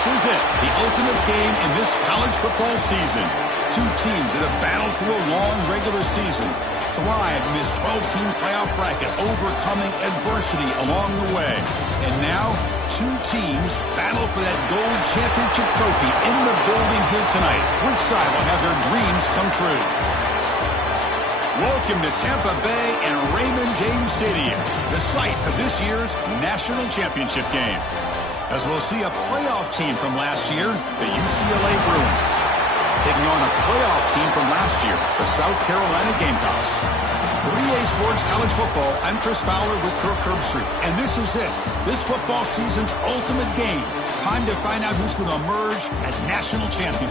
This is it, the ultimate game in this college football season. Two teams that have battled through a long regular season, thrived in this 12-team playoff bracket, overcoming adversity along the way. And now, two teams battle for that gold championship trophy in the building here tonight. Which side will have their dreams come true? Welcome to Tampa Bay and Raymond James Stadium, the site of this year's national championship game. As we'll see a playoff team from last year, the UCLA Bruins, taking on a playoff team from last year, the South Carolina Gamecocks. For EA Sports College Football, I'm Chris Fowler with Kirk Herbstreit, and this is it, this football season's ultimate game. Time to find out who's going to emerge as national champion.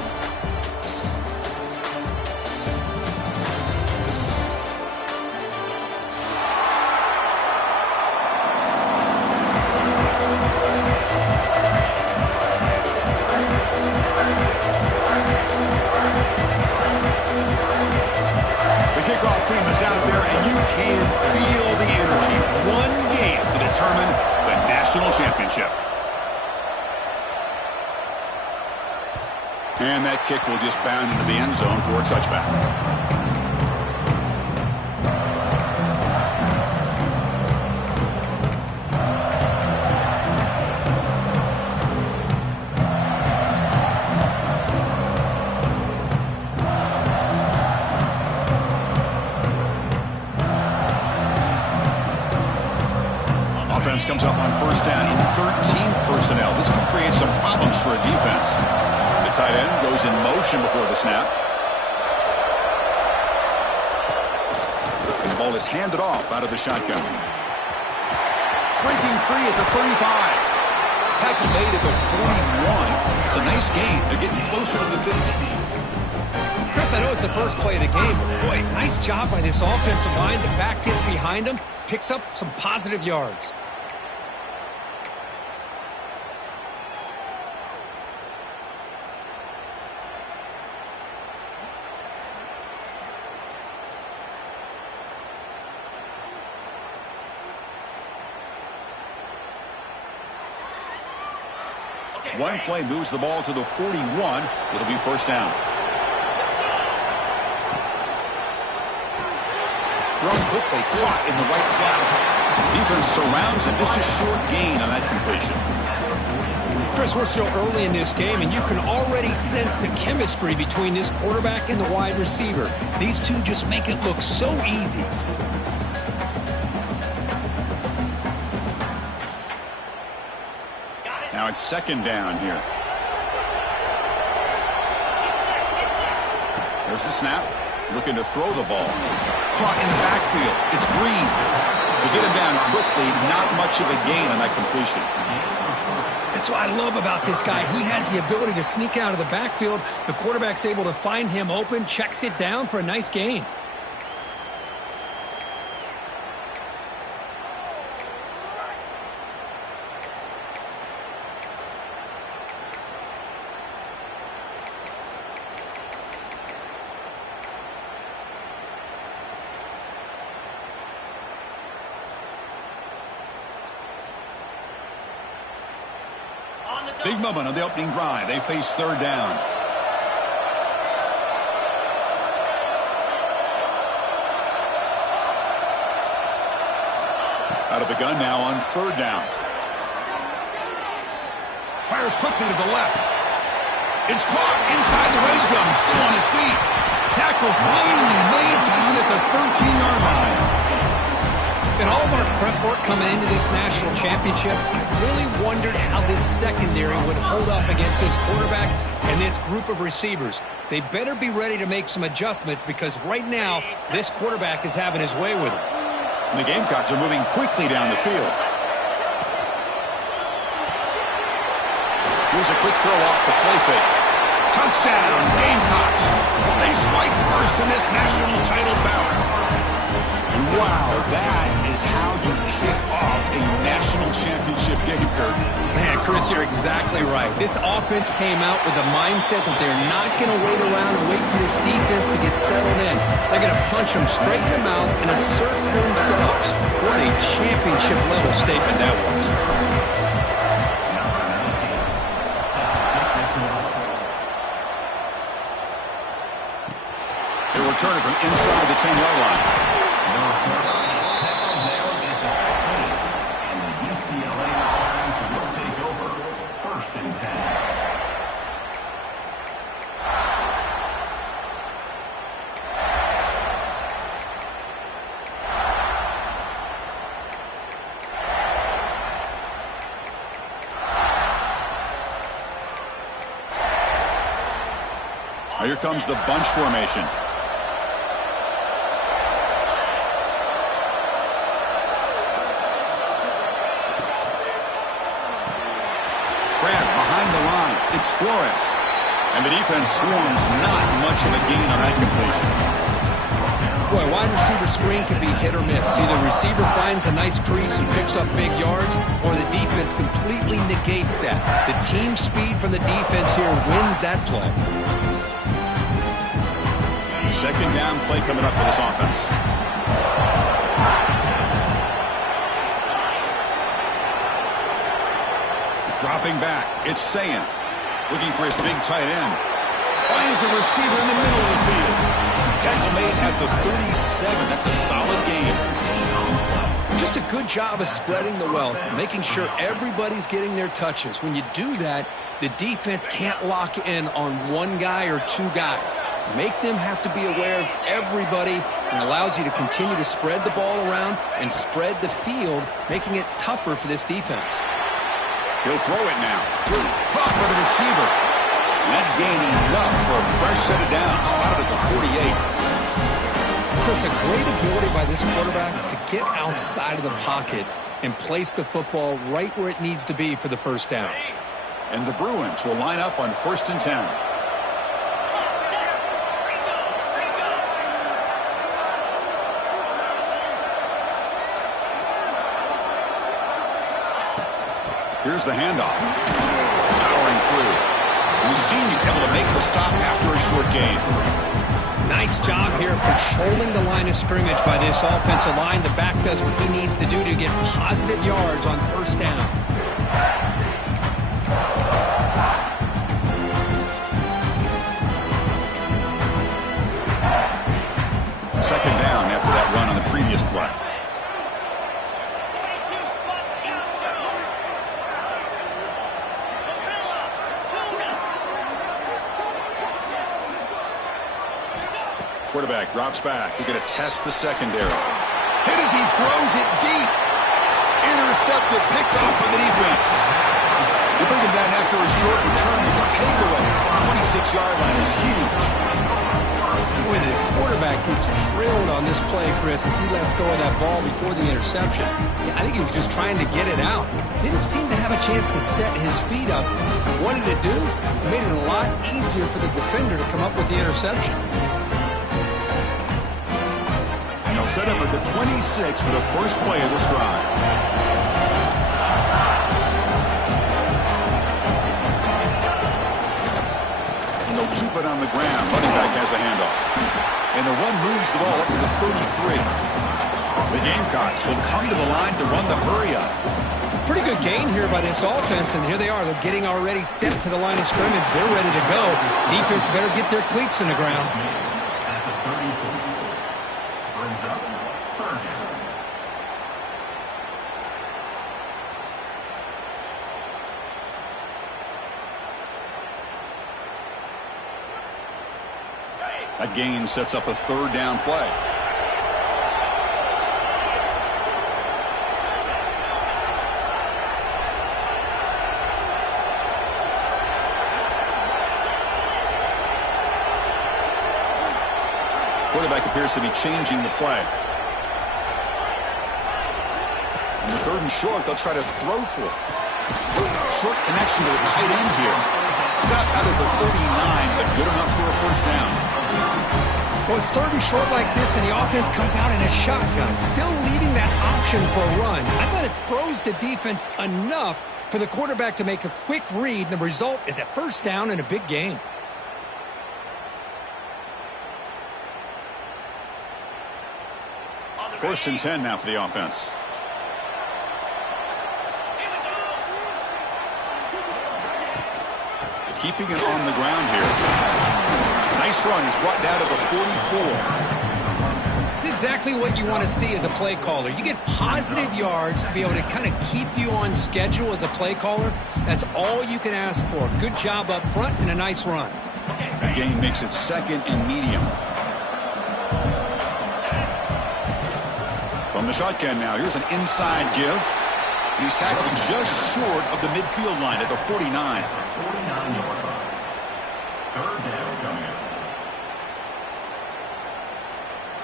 Championship. And that kick will just bound into the end zone for a touchback. Offense comes up on first down in 13 personnel. This could create some problems for a defense. The tight end goes in motion before the snap. And the ball is handed off out of the shotgun. Breaking free at the 35. Tackle made at the 41. It's a nice gain. They're getting closer to the 50. Chris, I know it's the first play of the game, but boy, nice job by this offensive line. The back gets behind him, picks up some positive yards. One play moves the ball to the 41. It'll be first down. Thrown quickly, caught in the right flat. Defense surrounds him. Just a short gain on that completion. Chris, we're still early in this game, and you can already sense the chemistry between this quarterback and the wide receiver. These two just make it look so easy. Now it's second down here. There's the snap. Looking to throw the ball. Caught in the backfield. It's Green. They get him down quickly. Not much of a gain on that completion. That's what I love about this guy. He has the ability to sneak out of the backfield. The quarterback's able to find him open, checks it down for a nice gain. Big moment on the opening drive. They face third down. Out of the gun now on third down. Fires quickly to the left. It's caught inside the red zone. Still on his feet. Tackle finally laid down at the 13-yard line. In all of our prep work coming into this national championship, I really wondered how this secondary would hold up against this quarterback and this group of receivers. They better be ready to make some adjustments because right now, this quarterback is having his way with it. And the Gamecocks are moving quickly down the field. Here's a quick throw off the play fake. Touchdown, Gamecocks. They strike first in this national title bout. And wow, that is how you kick off a national championship game, Kirk. Man, Chris, you're exactly right. This offense came out with a mindset that they're not going to wait around and wait for this defense to get settled in. They're going to punch them straight in the mouth and assert themselves. What a championship-level statement that was. return it from inside the 10-yard line. And the UCLA offense will take over. 1st and 10. Here comes the bunch formation. Grab behind the line. It's Flores. And the defense swarms. Not much of a gain on that completion. Boy, wide receiver screen can be hit or miss. Either receiver finds a nice crease and picks up big yards, or the defense completely negates that. The team speed from the defense here wins that play. Second down play coming up for this offense. Dropping back, it's Sayan. Looking for his big tight end. Finds a receiver in the middle of the field. Tackle made at the 37. That's a solid gain. Just a good job of spreading the wealth, making sure everybody's getting their touches. When you do that, the defense can't lock in on one guy or two guys. Make them have to be aware of everybody, and allows you to continue to spread the ball around and spread the field, making it tougher for this defense. He'll throw it now. Caught for the receiver. That gain enough for a fresh set of downs. Spotted at the 48. Chris, a great ability by this quarterback to get outside of the pocket and place the football right where it needs to be for the first down. And the Bruins will line up on 1st and 10. Here's the handoff. Powering through. We've seen you able to make the stop after a short gain. Nice job here of controlling the line of scrimmage by this offensive line. The back does what he needs to do to get positive yards on 1st down. Second down after that run on the previous play. Quarterback drops back. He's going to test the secondary. Hit as he throws it deep. Intercepted, picked off by the defense. You bring him down after a short return with the takeaway. The 26-yard line is huge. Boy, the quarterback gets drilled on this play, Chris, as he lets go of that ball before the interception. I think he was just trying to get it out. Didn't seem to have a chance to set his feet up. What did it do? It made it a lot easier for the defender to come up with the interception. Set up at the 26 for the first play of this drive. And they'll keep it on the ground. Running back has the handoff. And the run moves the ball up to the 33. The Gamecocks will come to the line to run the hurry-up. Pretty good gain here by this offense, and here they are. They're getting already set to the line of scrimmage. They're ready to go. Defense better get their cleats in the ground. That gain sets up a 3rd down play. Quarterback appears to be changing the play. On the 3rd and short, they'll try to throw for it. Short connection to the tight end here. Stop out of the 39, but good enough for a first down. Well, it's 3rd and short like this, and the offense comes out in a shotgun, still leaving that option for a run. I thought it throws the defense enough for the quarterback to make a quick read, and the result is a first down and a big gain. First and 10 now for the offense. Keeping it on the ground here. Nice run. He's brought down to the 44. It's exactly what you want to see as a play caller. You get positive yards to be able to kind of keep you on schedule as a play caller. That's all you can ask for. Good job up front and a nice run. The gain makes it 2nd and medium. From the shotgun now, here's an inside give. He's tackled just short of the midfield line at the 49. 49-yard line. 3rd down coming up.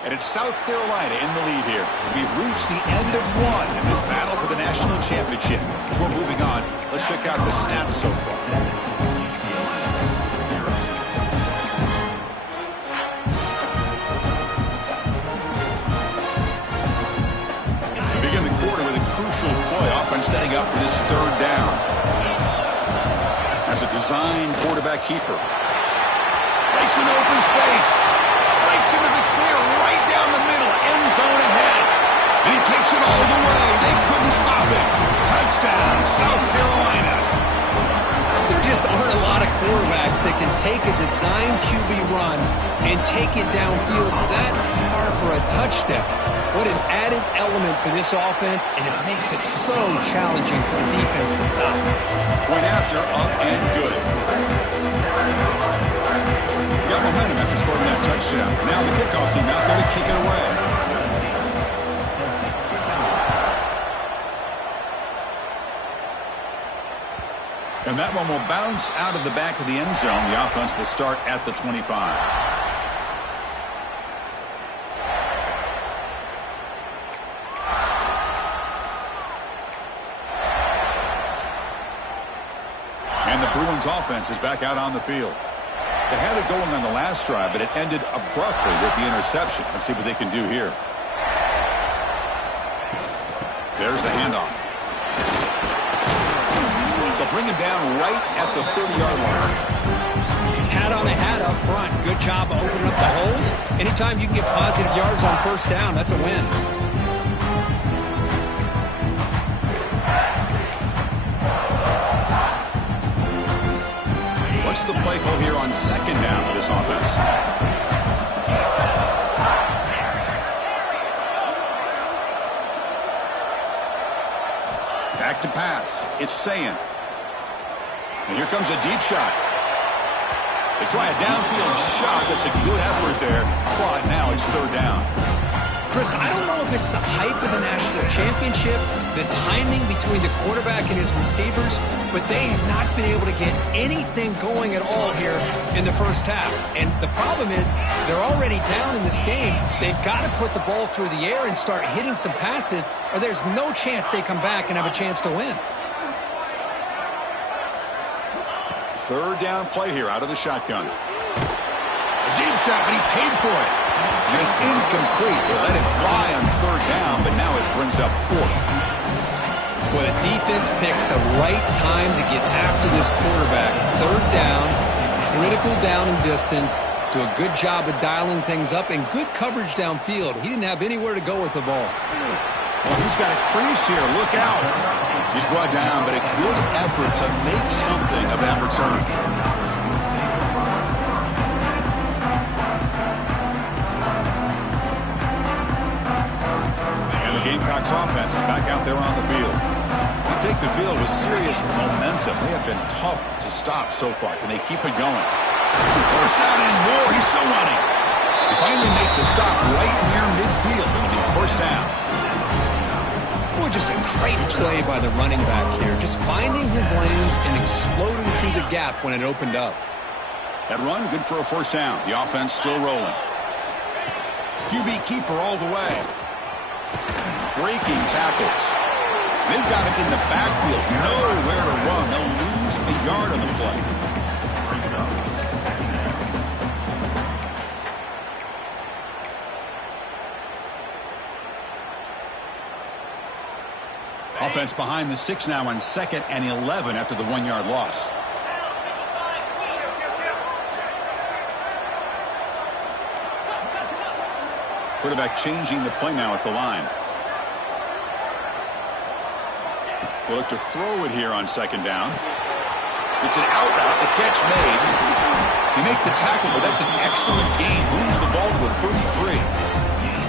And it's South Carolina in the lead here. We've reached the end of one in this battle for the national championship. Before moving on, let's check out the stats so far. We begin the quarter with a crucial play. Offense setting up for this 3rd down. As a design quarterback keeper. Breaks an open space. Breaks into the clear right down the middle. End zone ahead. And he takes it all the way. They couldn't stop him. Touchdown, South Carolina. There just aren't a lot of quarterbacks that can take a design QB run and take it downfield that far for a touchdown. What an added element for this offense, and it makes it so challenging for the defense to stop. Went after, up and good. Got momentum after scoring that touchdown. Now the kickoff team out there to kick it away. And that one will bounce out of the back of the end zone. The offense will start at the 25. And the Bruins offense is back out on the field. They had it going on the last drive, but it ended abruptly with the interception. Let's see what they can do here. There's the handoff. They'll bring him down right at the 30-yard line. Hat on a hat up front. Good job opening up the holes. Anytime you can get positive yards on 1st down, that's a win. What's the play call here on 2nd down for this offense? Back to pass. It's Sayin. And here comes a deep shot. They try a downfield shot. That's a good effort there. But now it's 3rd down. Chris, I don't know if it's the hype of the national championship, the timing between the quarterback and his receivers, but they have not been able to get anything going at all here in the 1st half. And the problem is they're already down in this game. They've got to put the ball through the air and start hitting some passes, or there's no chance they come back and have a chance to win. 3rd down play here out of the shotgun. A deep shot, but he paid for it. And it's incomplete. They let it fly on 3rd down, but now it brings up 4th. Well, the defense picks the right time to get after this quarterback. 3rd down, critical down and distance. Do a good job of dialing things up and good coverage downfield. He didn't have anywhere to go with the ball. Well, he's got a crease here. Look out. He's brought down, but a good effort to make something of that return. Gamecocks offense is back out there on the field. They take the field with serious momentum. They have been tough to stop so far. Can they keep it going? 1st down and more. He's still running. They finally make the stop right near midfield. It'll be 1st down. Boy, just a great play by the running back here. Just finding his lanes and exploding through the gap when it opened up. That run, good for a 1st down. The offense still rolling. QB keeper all the way. Breaking tackles. They've got it in the backfield. Nowhere to run. They'll lose a yard on the play. Offense behind the 6 now on 2nd and 11 after the 1-yard loss. Quarterback changing the play now at the line. They look to throw it here on 2nd down. It's an out route. The catch made. They make the tackle, but that's an excellent gain. Moves the ball to the 33.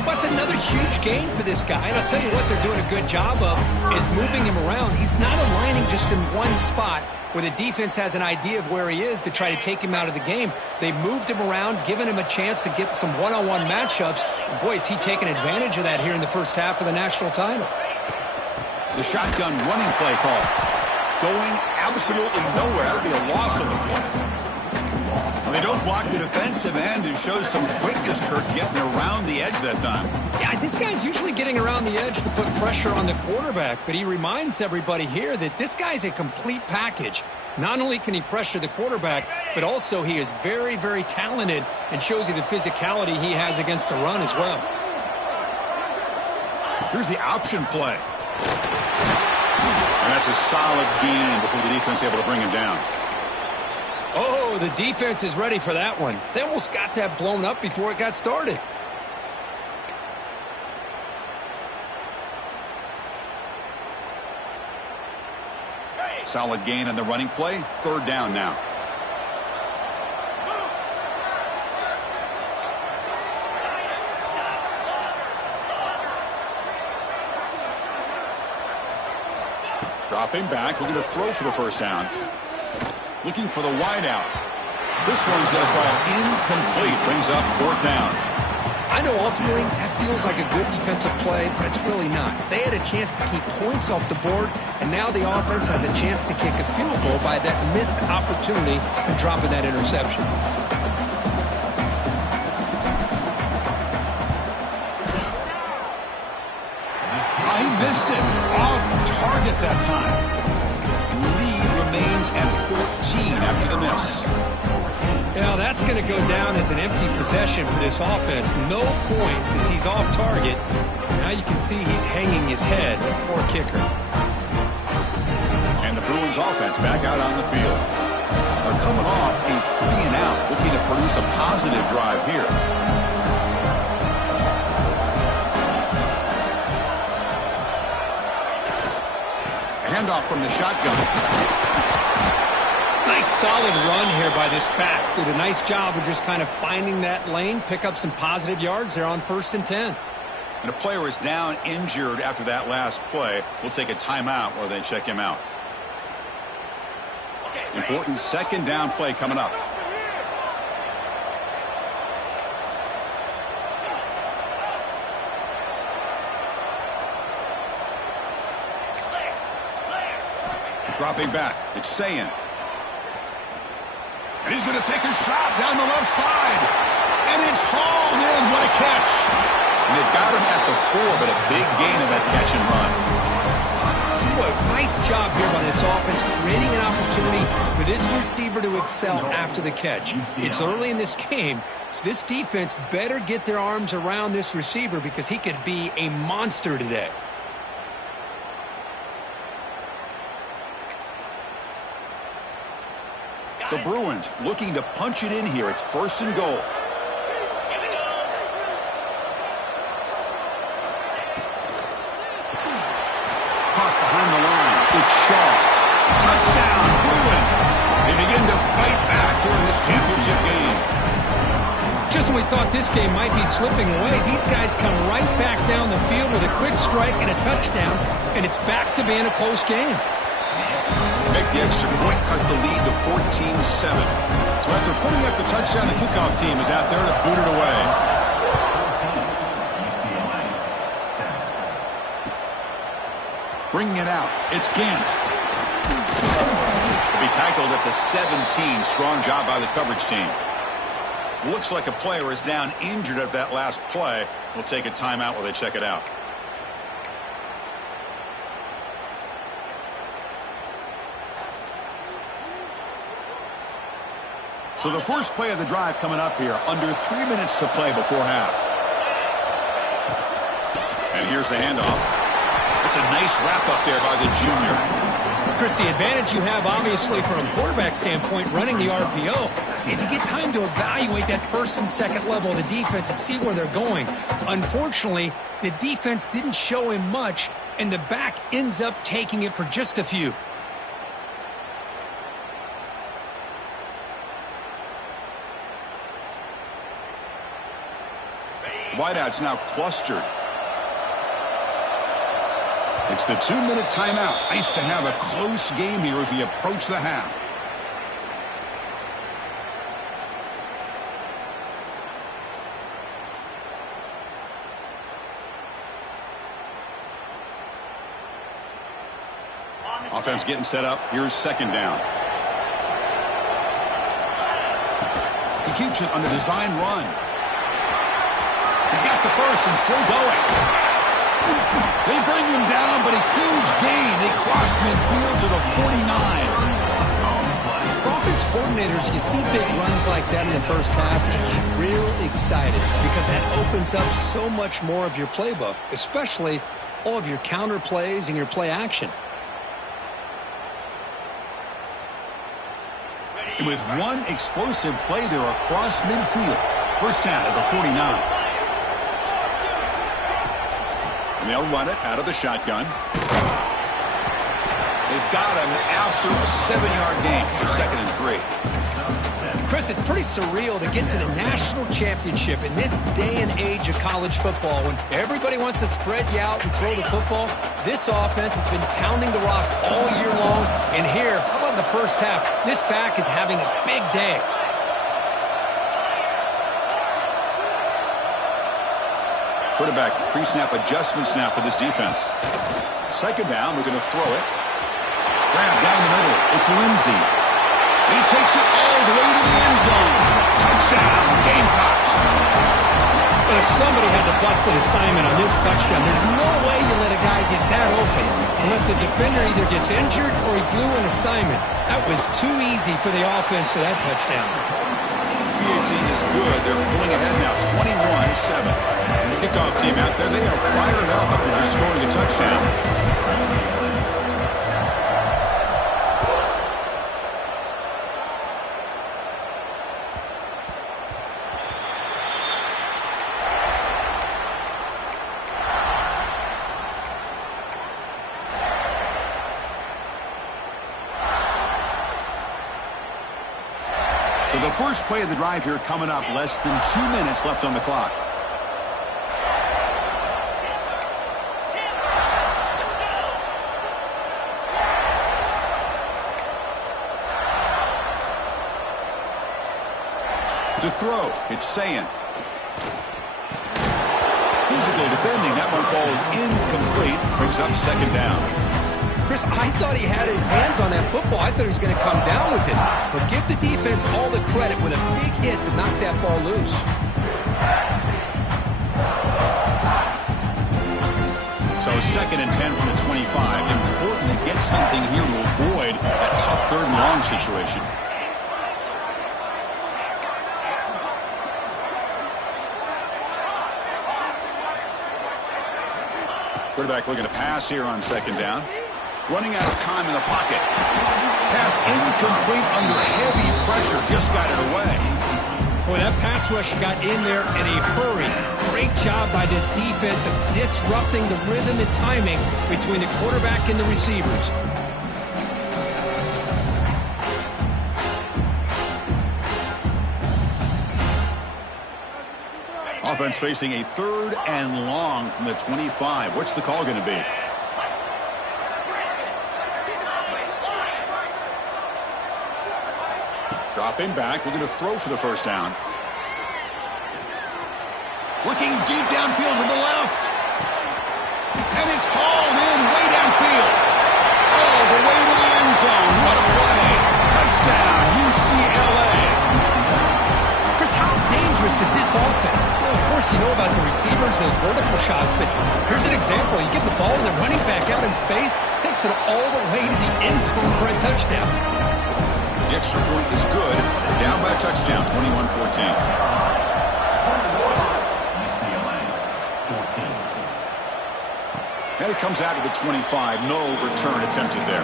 That's another huge gain for this guy. And I'll tell you what they're doing a good job of is moving him around. He's not aligning just in one spot where the defense has an idea of where he is to try to take him out of the game. They moved him around, given him a chance to get some one-on-one matchups. And boy, is he taking advantage of that here in the first half of the national title. The shotgun running play call. Going absolutely nowhere. That would be a loss of the play. Well, they don't block the defensive end and shows some quickness, Kurt, getting around the edge that time. Yeah, this guy's usually getting around the edge to put pressure on the quarterback, but he reminds everybody here that this guy's a complete package. Not only can he pressure the quarterback, but also he is very, very talented and shows you the physicality he has against the run as well. Here's the option play. And that's a solid gain before the defense is able to bring him down. Oh, the defense is ready for that one. They almost got that blown up before it got started. Solid gain on the running play. Third down now. Dropping back, looking to throw for the first down. Looking for the wide out. This one's going to fall incomplete. Brings up fourth down. I know ultimately that feels like a good defensive play, but it's really not. They had a chance to keep points off the board, and now the offense has a chance to kick a field goal by that missed opportunity and dropping that interception. I missed it. Off target that time. Lead remains at 14 after the miss. Yeah, that's going to go down as an empty possession for this offense. No points as he's off target. Now you can see he's hanging his head. Poor kicker. And the Bruins offense back out on the field. They're coming off a 3-and-out, looking to produce a positive drive here. Handoff from the shotgun. Nice solid run here by this back. Did a nice job of just kind of finding that lane, pick up some positive yards there on 1st and 10. And a player is down injured after that last play. We'll take a timeout while they check him out. Important second down play coming up. Dropping back. It's Sayin. And he's going to take a shot down the left side. And it's hauled in. What a catch. And they've got him at the 4, but a big gain of that catch and run. Boy, nice job here by this offense, creating an opportunity for this receiver to excel after the catch. It's early in this game, so this defense better get their arms around this receiver because he could be a monster today. The Bruins looking to punch it in here. It's 1st and goal. Puck behind the line. It's Shaw. Touchdown, Bruins. They begin to fight back here in this championship game. Just when we thought this game might be slipping away, these guys come right back down the field with a quick strike and a touchdown, and it's back to being a close game. Make the extra point, cut the lead to 14-7. So after putting up the touchdown, the kickoff team is out there to boot it away. Bringing it out, it's Gant. To be tackled at the 17. Strong job by the coverage team. Looks like a player is down injured at that last play. We'll take a timeout while they check it out. So the first play of the drive coming up here, under 3 minutes to play before half. And here's the handoff. It's a nice wrap up there by the junior. Chris, the advantage you have, obviously, from a quarterback standpoint, running the RPO, is you get time to evaluate that first and second level of the defense and see where they're going. Unfortunately, the defense didn't show him much, and the back ends up taking it for just a few. Wideout's now clustered. It's the 2-minute timeout. Nice to have a close game here as we approach the half. Offense getting set up. Here's second down. He keeps it on the design run. He's got the first and still going. They bring him down, but a huge gain. They cross midfield to the 49. For offense coordinators, you see big runs like that in the first half, you get real excited because that opens up so much more of your playbook, especially all of your counter plays and your play action. And with one explosive play there across midfield. First down at the 49. And they'll run it out of the shotgun. They've got him after a 7-yard gain, so 2nd and 3. Chris, it's pretty surreal to get to the national championship in this day and age of college football when everybody wants to spread you out and throw the football. This offense has been pounding the rock all year long. And here, how about the first half? This back is having a big day. Quarterback pre-snap adjustments now for this defense. Second down, we're going to throw it. Grab down the middle. It's Lindsey. He takes it all the way to the end zone. Touchdown, Gamecocks. Well, somebody had to bust an assignment on this touchdown. There's no way you let a guy get that open unless the defender either gets injured or he blew an assignment. That was too easy for the offense for that touchdown. PAT is good. They're pulling ahead now, 21-7. The kickoff team out there, they are fired up after just scoring a touchdown. So the first play of the drive here coming up, less than 2 minutes left on the clock. To throw, it's Sayin. Physical defending, that one falls incomplete, brings up second down. Chris, I thought he had his hands on that football. I thought he was going to come down with it. But give the defense all the credit with a big hit to knock that ball loose. So 2nd and 10 from the 25. Important to get something here to avoid that tough 3rd and long situation. Quarterback looking to pass here on 2nd down. Running out of time in the pocket. Pass incomplete under heavy pressure. Just got it away. Boy, that pass rush got in there in a hurry. Great job by this defense of disrupting the rhythm and timing between the quarterback and the receivers. Offense facing a 3rd and long from the 25. What's the call going to be? Dropping back, looking to throw for the first down. Looking deep downfield to the left. And it's hauled in way downfield. All the way to the end zone. What a play. Touchdown, UCLA. Chris, how dangerous is this offense? Well, of course, you know about the receivers, those vertical shots, but here's an example. You give the ball and the running back out in space, takes it all the way to the end zone for a touchdown. The extra point is good. They're down by a touchdown, 21-14. And it comes out of the 25. No return attempted there.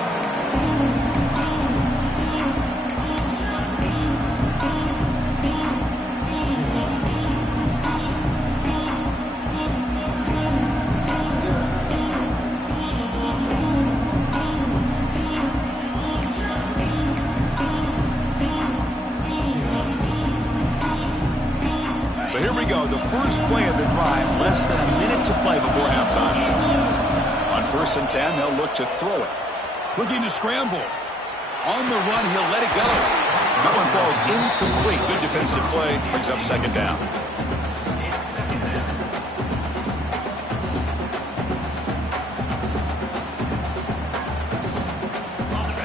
So here we go. The first play of the drive. drive. Less than a minute to play before halftime. On 1st and 10, they'll look to throw it. Looking to scramble. On the run, he'll let it go. That one falls incomplete. Good defensive play. Brings up 2nd down.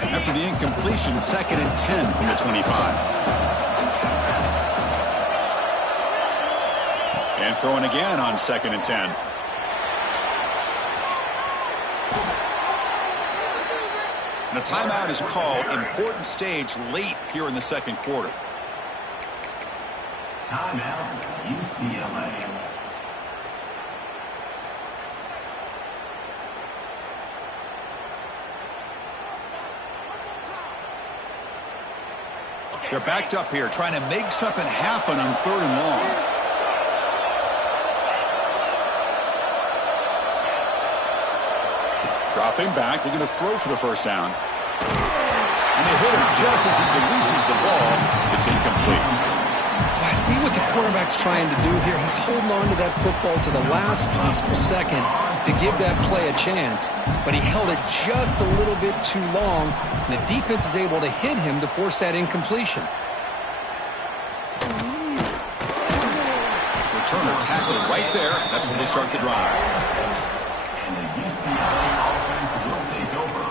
After the incompletion, 2nd and 10 from the 25. And throwing again on 2nd and 10. And a timeout is called. Important stage late here in the 2nd quarter. Timeout, UCLA. They're backed up here, trying to make something happen on 3rd and long. Dropping back, looking to throw for the 1st down. And they hit him just as he releases the ball. It's incomplete. I see what the quarterback's trying to do here. He's holding on to that football to the last possible second to give that play a chance. But he held it just a little bit too long. And the defense is able to hit him to force that incompletion. Returner tackled right there. That's when they start the drive. And the UCLA offense will take over.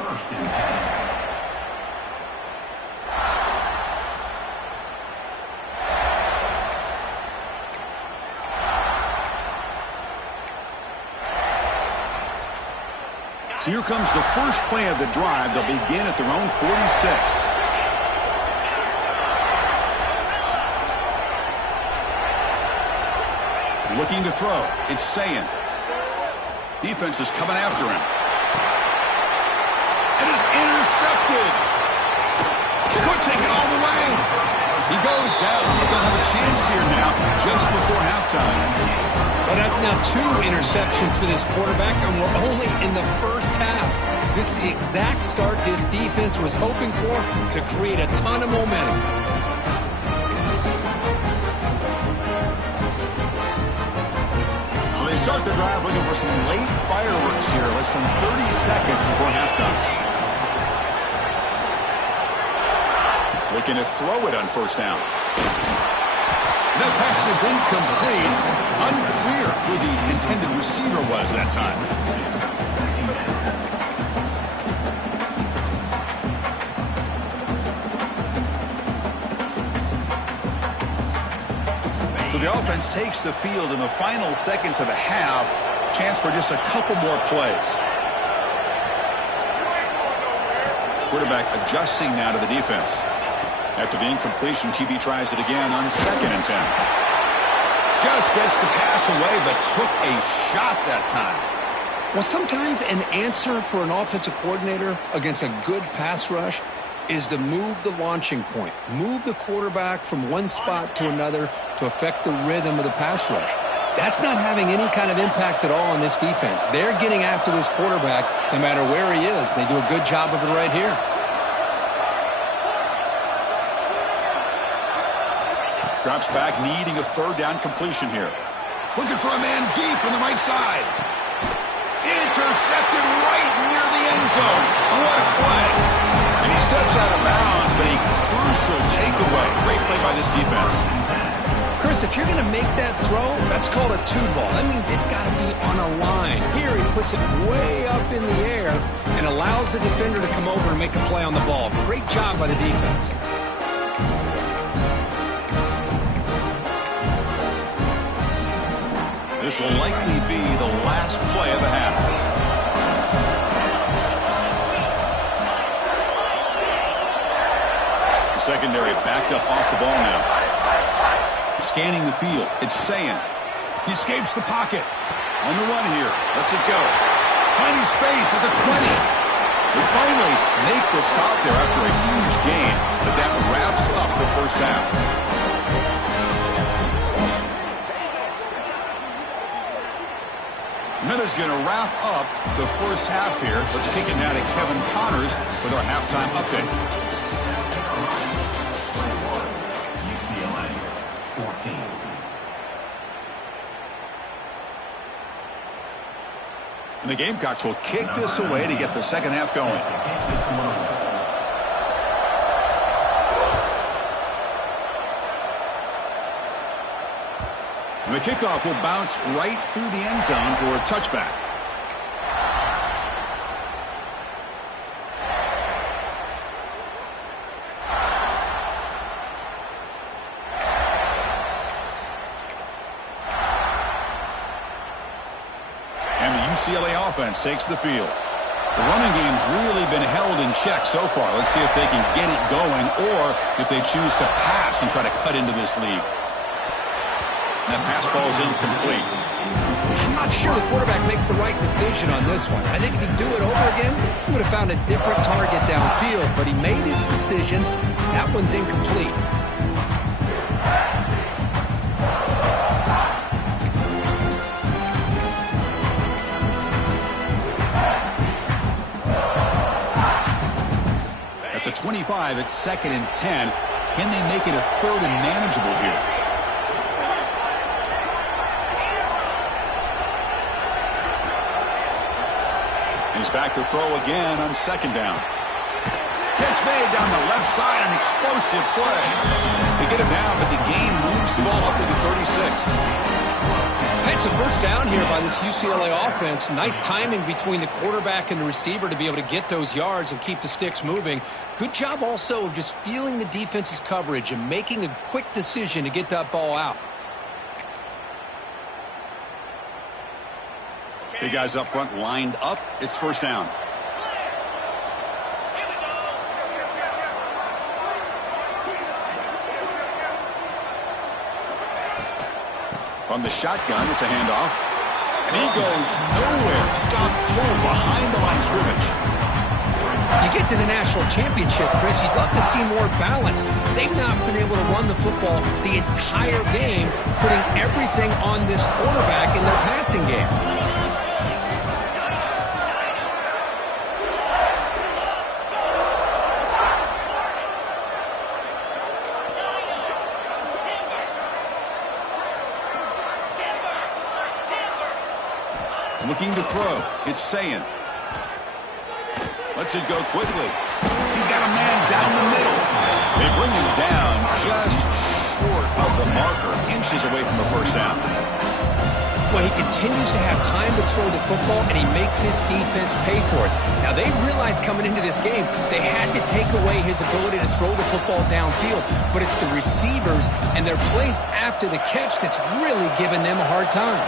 1st and 10. So here comes the first play of the drive. They'll begin at their own 46. Looking to throw. It's Sayin. Defense is coming after him. It is intercepted. Could take it all the way. He goes down, but they'll have a chance here now just before halftime. Well, that's now 2 interceptions for this quarterback, and we're only in the 1st half. This is the exact start this defense was hoping for to create a ton of momentum. So they start the drive looking for some late fireworks here, less than 30 seconds before halftime. Looking to throw it on 1st down. That pass is incomplete. Unclear who the intended receiver was that time. So the offense takes the field in the final seconds of the half. Chance for just a couple more plays. Quarterback adjusting now to the defense. After the incompletion, QB tries it again on 2nd and 10. Just gets the pass away, but took a shot that time. Well, sometimes an answer for an offensive coordinator against a good pass rush is to move the launching point, move the quarterback from one spot to another to affect the rhythm of the pass rush. That's not having any kind of impact at all on this defense. They're getting after this quarterback no matter where he is. They do a good job of it right here. Drops back, needing a 3rd down completion here. Looking for a man deep on the right side. Intercepted right near the end zone. What a play. And he steps out of bounds, but a crucial takeaway. Great play by this defense. Chris, if you're going to make that throw, that's called a 2-ball. That means it's got to be on a line. Here he puts it way up in the air and allows the defender to come over and make a play on the ball. Great job by the defense. This will likely be the last play of the half. The secondary backed up off the ball now. Scanning the field. It's Sayin. He escapes the pocket. On the run here. Lets it go. Finding space at the 20. They finally make the stop there after a huge gain, but that wraps up the 1st half. Miller's going to wrap up the 1st half here. Let's kick it now to Kevin Connors with our halftime update. UCLA 14. And the Gamecocks will kick this away to get the second half going. And the kickoff will bounce right through the end zone for a touchback. And the UCLA offense takes the field. The running game's really been held in check so far. Let's see if they can get it going or if they choose to pass and try to cut into this lead. That pass falls incomplete. I'm not sure the quarterback makes the right decision on this one. I think if he'd do it over again, he would have found a different target downfield, but he made his decision. That one's incomplete. At the 25, it's 2nd and 10. Can they make it a 3rd and manageable here? He's back to throw again on 2nd down. Catch made down the left side, an explosive play. They get him down, but the game moves the ball up to the 36. It's a first down here by this UCLA offense. Nice timing between the quarterback and the receiver to be able to get those yards and keep the sticks moving. Good job also of just feeling the defense's coverage and making a quick decision to get that ball out. Big guys up front lined up. It's first down. From the shotgun, it's a handoff. And he goes nowhere. Stop full behind the line of scrimmage. You get to the national championship, Chris, you'd love to see more balance. They've not been able to run the football the entire game, putting everything on this quarterback in their passing game. Looking to throw. It's Sayin. Lets it go quickly. He's got a man down the middle. They bring him down just short of the marker. Inches away from the first down. Well, he continues to have time to throw the football, and he makes his defense pay for it. Now, they realized coming into this game they had to take away his ability to throw the football downfield, but it's the receivers and their plays after the catch that's really giving them a hard time.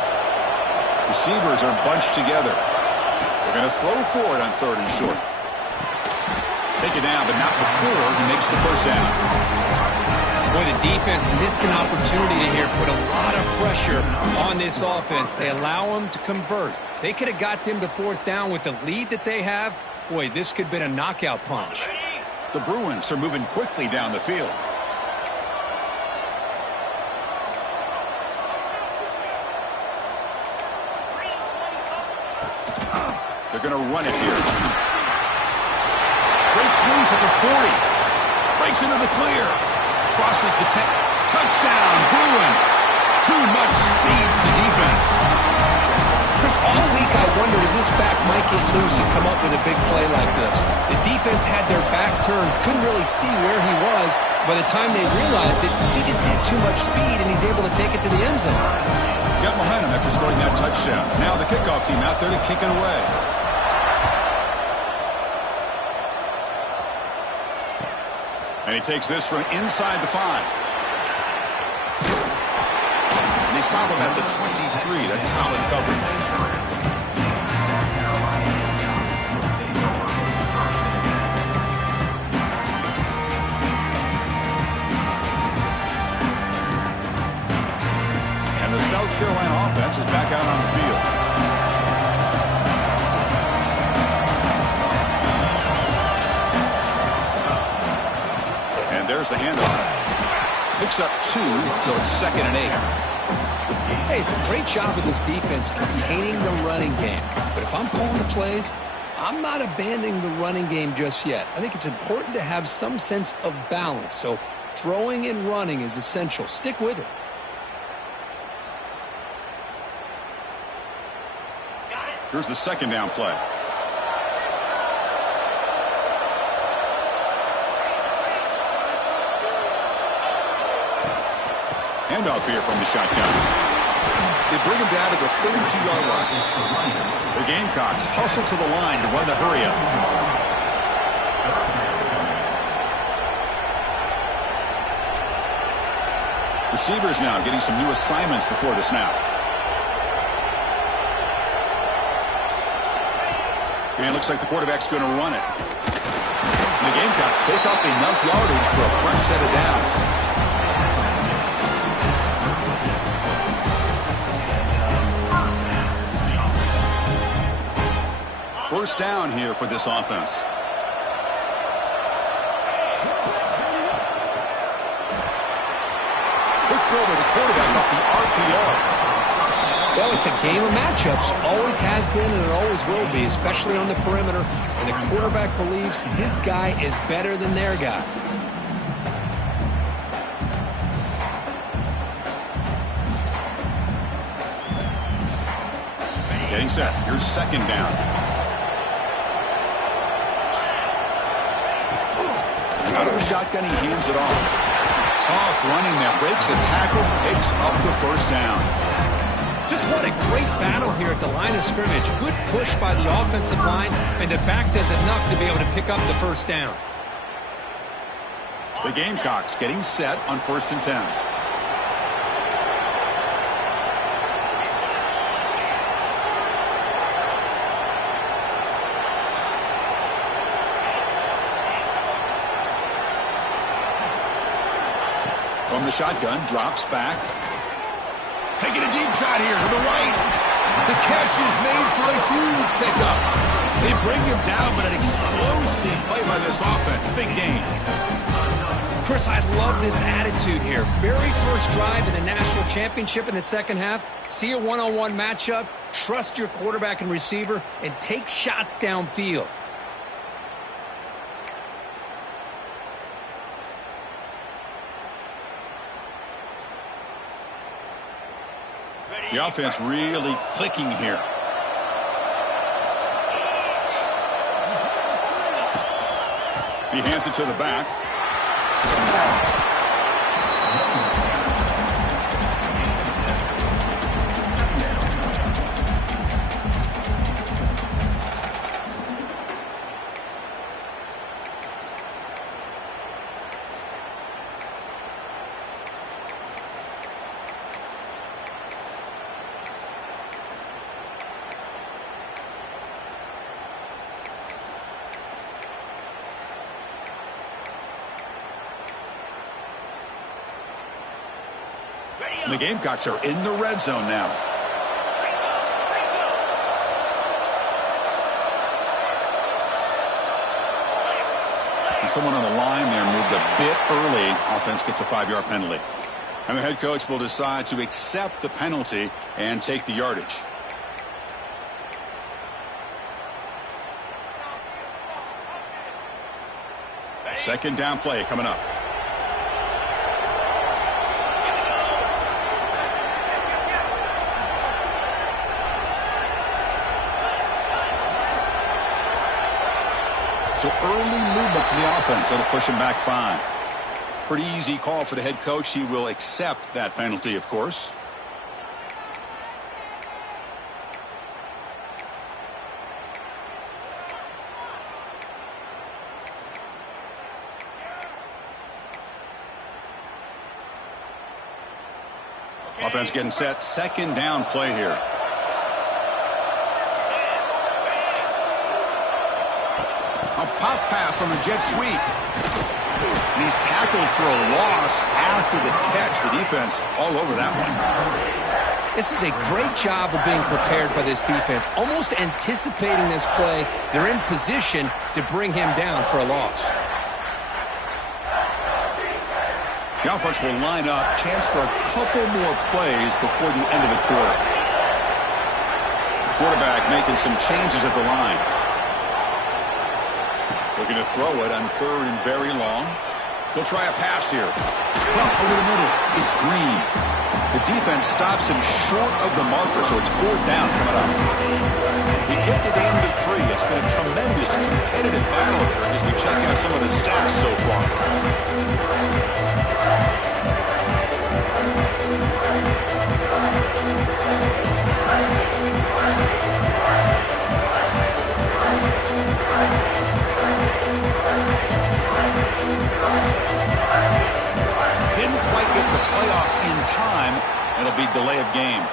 Receivers are bunched together. They're going to throw for it on 3rd and short. Take it down, but not before he makes the first down. Boy, the defense missed an opportunity to here put a lot of pressure on this offense. They allow them to convert. They could have got them to 4th down with the lead that they have. Boy, this could have been a knockout punch. The Bruins are moving quickly down the field. They're going to run it here. Breaks loose at the 40. Breaks into the clear. Crosses the 10. Touchdown, Bruins. Too much speed for the defense. Chris, all week I wondered if this back might get loose and come up with a big play like this. The defense had their back turned, couldn't really see where he was. By the time they realized it, he just had too much speed, and he's able to take it to the end zone. Got momentum after scoring that touchdown. Now the kickoff team out there to kick it away. And he takes this from inside the 5. And they stop him at the 23. That's solid coverage. And the South Carolina offense is back out on the field. There's the handoff. Picks up 2, so it's 2nd and 8. Hey, it's a great job of this defense containing the running game. But if I'm calling the plays, I'm not abandoning the running game just yet. I think it's important to have some sense of balance. So throwing and running is essential. Stick with it. Here's the second down play. Handoff here from the shotgun. They bring him down to the 32-yard line. The Gamecocks hustle to the line to run the hurry-up. Receivers now getting some new assignments before the snap. And it looks like the quarterback's going to run it. And the Gamecocks pick up enough yardage for a fresh set of downs. First down here for this offense. Quick throw by the quarterback off the RPO. Well, it's a game of matchups. Always has been and it always will be, especially on the perimeter. And the quarterback believes his guy is better than their guy. Getting set. Here's second down. Out of the shotgun, he hands it off. Tough running that breaks a tackle, picks up the first down. Just what a great battle here at the line of scrimmage. Good push by the offensive line, and the back does enough to be able to pick up the first down. The Gamecocks getting set on 1st and 10. From the shotgun, drops back. Taking a deep shot here to the right. The catch is made for a huge pickup. They bring him down, but an explosive play by this offense. Big game. Chris, I love this attitude here. Very first drive in the national championship in the second half. See a one-on-one matchup, trust your quarterback and receiver, and take shots downfield. The offense really clicking here. He hands it to the back. And the Gamecocks are in the red zone now. And someone on the line there moved a bit early. Offense gets a 5-yard penalty. And the head coach will decide to accept the penalty and take the yardage. Second down play coming up. So early movement from the offense. That'll push him back 5. Pretty easy call for the head coach. He will accept that penalty, of course. Offense getting set. Second down play here. A pop pass on the jet sweep. And he's tackled for a loss after the catch. The defense all over that one. This is a great job of being prepared by this defense. Almost anticipating this play. They're in position to bring him down for a loss. The offense will line up. Chance for a couple more plays before the end of the quarter. The quarterback making some changes at the line. Looking to throw it on 3rd and very long. He'll try a pass here. Pump over the middle. It's Green. The defense stops him short of the marker, so it's 4th down coming up. competitive battle here as we check out some of the stats so far. Didn't quite get the playoff in time. It'll be delay of game.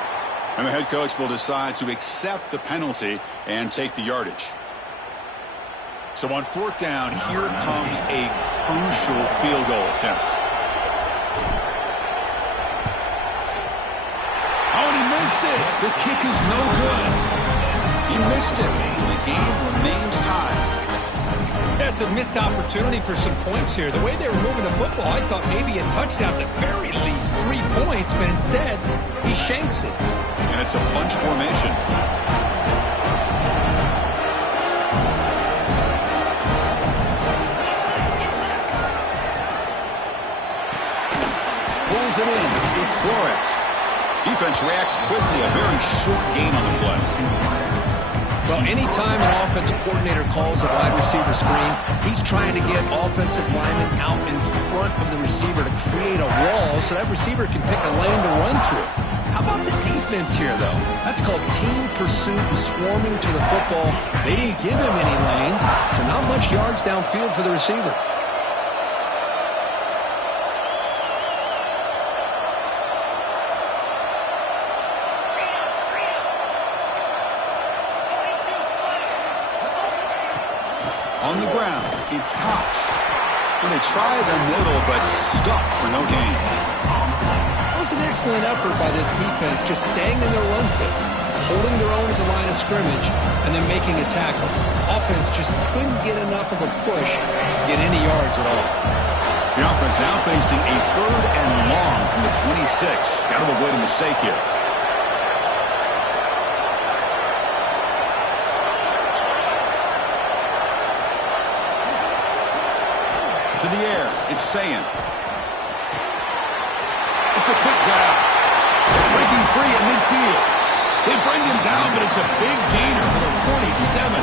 And the head coach will decide to accept the penalty and take the yardage. So on fourth down, here comes a crucial field goal attempt. Oh, and he missed it. The kick is no good. He missed it. The game remains tied. That's a missed opportunity for some points here. The way they were moving the football, I thought maybe a touchdown at the very least, 3 points, but instead, he shanks it. And it's a bunch formation. Pulls it in. It's Flores. Defense reacts quickly. A very short gain on the play. Well, anytime an offensive coordinator calls a wide receiver screen, he's trying to get offensive linemen out in front of the receiver to create a wall so that receiver can pick a lane to run through. How about the defense here, though? That's called team pursuit and swarming to the football. They didn't give him any lanes, so not much yards downfield for the receiver. On the ground, it's Cox. And they try the middle, but stuck for no gain. That was an excellent effort by this defense, just staying in their run fits, holding their own at the line of scrimmage, and then making a tackle. Offense just couldn't get enough of a push to get any yards at all. The offense now facing a 3rd and long from the 26. Got to avoid a mistake here. To the air, it's Sayan. It's a quick grab. Breaking free at midfield. They bring him down, but it's a big gainer for the 47.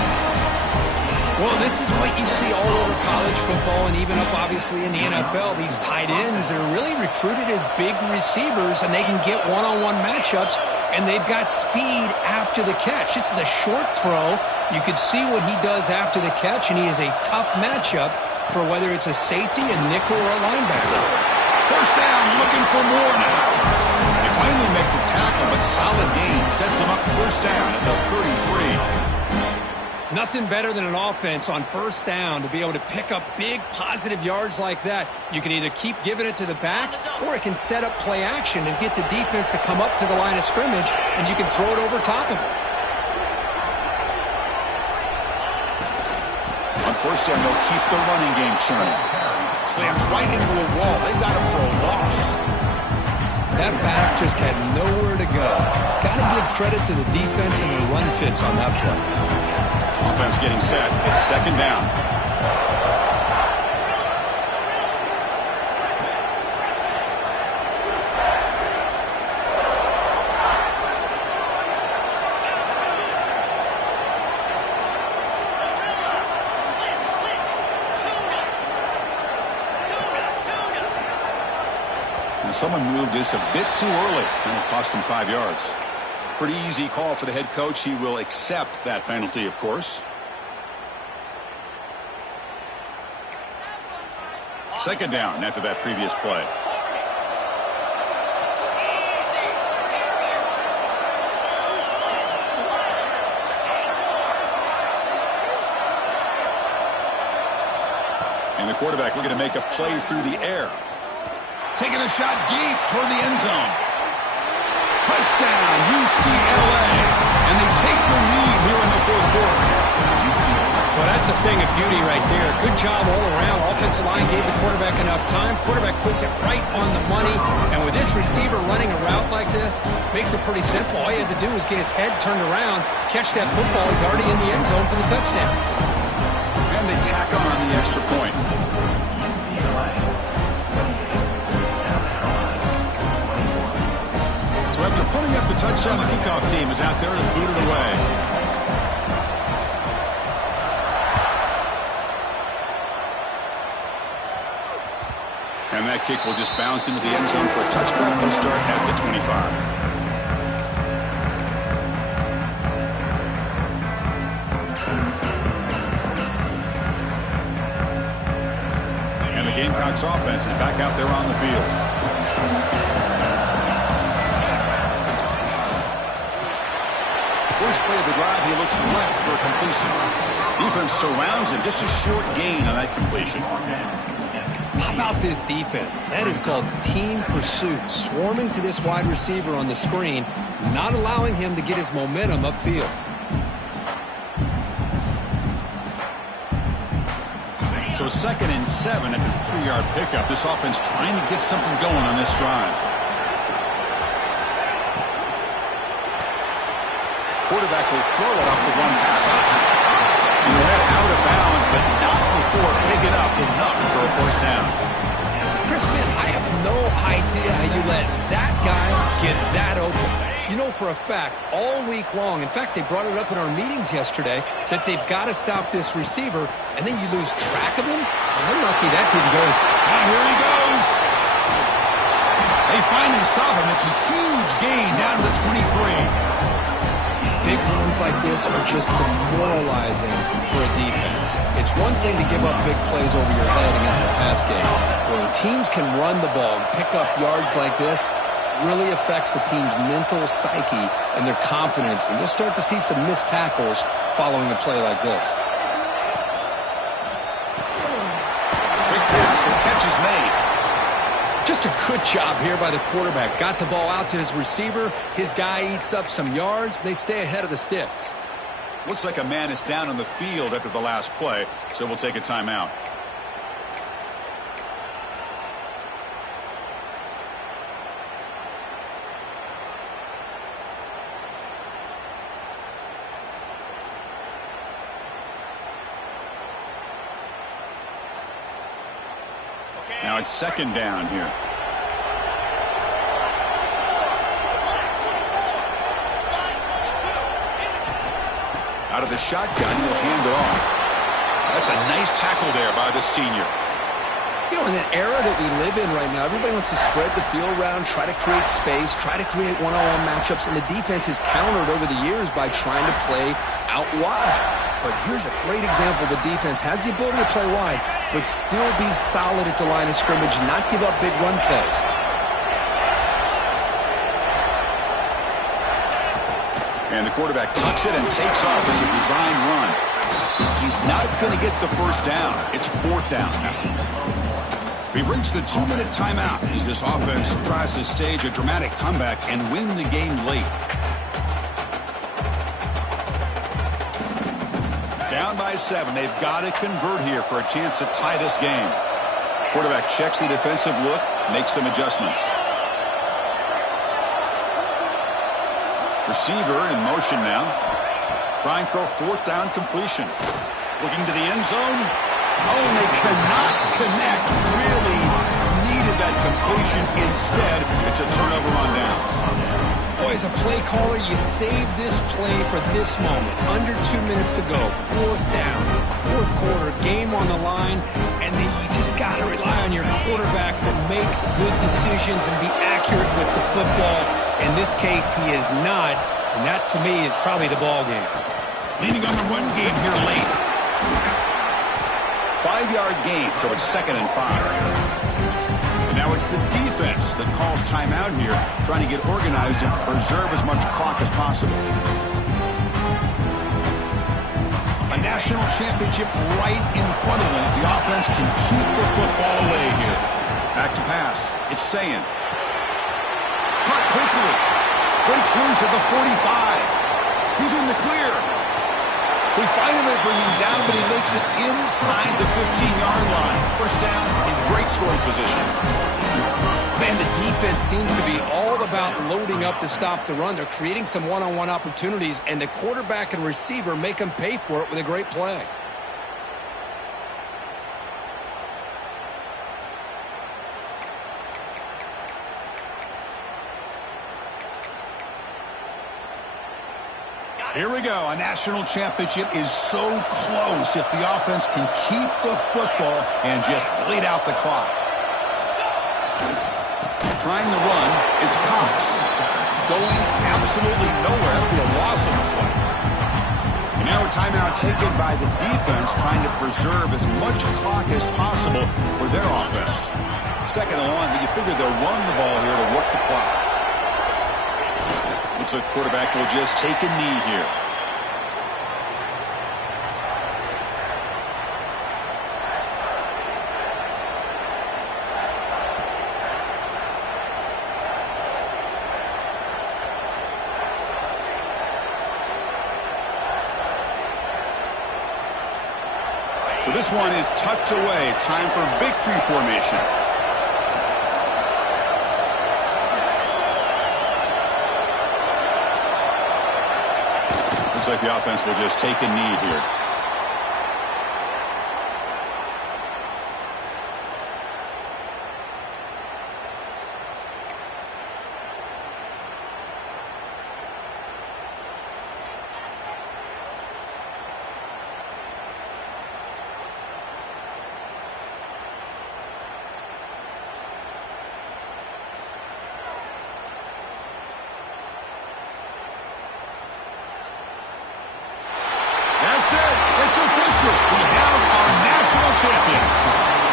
Well, this is what you see all over college football and even up, obviously, in the NFL. These tight ends are really recruited as big receivers, and they can get one-on-one matchups, and they've got speed after the catch. This is a short throw. You could see what he does after the catch, and he is a tough matchup for whether it's a safety, a nickel, or a linebacker. First down, looking for more now. They finally make the tackle, but solid gain sets them up first down at the 33. Nothing better than an offense on first down to be able to pick up big positive yards like that. You can either keep giving it to the back, or it can set up play action and get the defense to come up to the line of scrimmage, and you can throw it over top of it. First down, they'll keep their running game churning. Slams right into a wall. They've got him for a loss. That back just had nowhere to go. Got to give credit to the defense and the run fits on that play. Offense getting set. It's second down. Someone moved just a bit too early, and it'll cost him 5 yards. Pretty easy call for the head coach. He will accept that penalty, of course. Second down after that previous play. And the quarterback looking to make a play through the air. Taking a shot deep toward the end zone. Touchdown, UCLA. And they take the lead here in the 4th quarter. Well, that's a thing of beauty right there. Good job all around. Offensive line gave the quarterback enough time. Quarterback puts it right on the money. And with this receiver running a route like this, makes it pretty simple. All you had to do was get his head turned around, catch that football. He's already in the end zone for the touchdown. And they tack on the extra point. After putting up the touchdown, the kickoff team is out there to boot it away. kick will just bounce into the end zone for a touchback. They'll start at the 25. And the Gamecocks offense is back out there on the field. First play of the drive, he looks left for a completion. Defense surrounds him. Just a short gain on that completion. How about this defense? That is called team pursuit. Swarming to this wide receiver on the screen, not allowing him to get his momentum upfield. So 2nd and 7 at the 3-yard pickup. This offense trying to get something going on this drive. Quarterback will throw it off the one pass option. You head out of bounds, but not before picking up enough for a first down. Chris, man, I have no idea how you let that guy get that open. You know for a fact, all week long, in fact, they brought it up in our meetings yesterday, that they've got to stop this receiver, and then you lose track of him? And they're lucky that didn't go. And here he goes. They finally stop him. It's a huge gain down to the 23. Big runs like this are just demoralizing for a defense. It's one thing to give up big plays over your head against the pass game. When teams can run the ball and pick up yards like this, really affects the team's mental psyche and their confidence. And you'll start to see some missed tackles following a play like this. Quick pass, the catch is made. Just a good job here by the quarterback. Got the ball out to his receiver. His guy eats up some yards. They stay ahead of the sticks. Looks like a man is down on the field after the last play, so we'll take a timeout. Now it's 2nd down here. Out of the shotgun, he'll hand it off. That's a nice tackle there by the senior. You know, in that era that we live in right now, everybody wants to spread the field around, try to create space, try to create one-on-one matchups, and the defense has countered over the years by trying to play out wide. But here's a great example. The defense has the ability to play wide, but still be solid at the line of scrimmage, not give up big run plays. And the quarterback tucks it and takes off as a design run. He's not going to get the first down. It's 4th down now. We've reached the 2-minute timeout as this offense tries to stage a dramatic comeback and win the game late. Down by 7. They've got to convert here for a chance to tie this game. Quarterback checks the defensive look, makes some adjustments. Receiver in motion now. Trying for a 4th down completion. Looking to the end zone. Oh, and they cannot connect. Really needed that completion. Instead, it's a turnover on downs. Boy, as a play caller, you save this play for this moment. Under 2 minutes to go. 4th down. 4th quarter, game on the line. And then you just got to rely on your quarterback to make good decisions and be accurate with the football. In this case, he is not. And that, to me, is probably the ball game. Leaning on the run game here late. 5-yard gain, so it's 2nd and 5. And now it's the defense that calls timeout here, trying to get organized and preserve as much clock as possible. A national championship right in front of them if the offense can keep the football away here. Back to pass. It's Sayin. Caught quickly. Breaks loose at the 45. He's in the clear. They finally bring him down, but he makes it inside the 15-yard line. First down in great scoring position. Man, the defense seems to be all about loading up to stop the run. They're creating some one-on-one opportunities, and the quarterback and receiver make them pay for it with a great play. Here we go. A national championship is so close if the offense can keep the football and just bleed out the clock. Trying to run, it's Cox. Going absolutely nowhere. It'll be a loss on the play. And now a timeout taken by the defense, trying to preserve as much clock as possible for their offense. Second and long, but you figure they'll run the ball here to work the clock. Looks like the quarterback will just take a knee here. So this one is tucked away. Time for victory formation. Looks like the offense will just take a knee here. That's it. It's official. We have our national champions.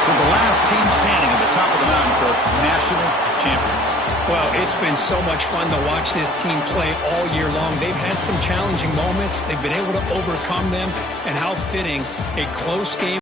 For the last team standing at the top of the mountain for national champions. Well, it's been so much fun to watch this team play all year long. They've had some challenging moments. They've been able to overcome them. And how fitting a close game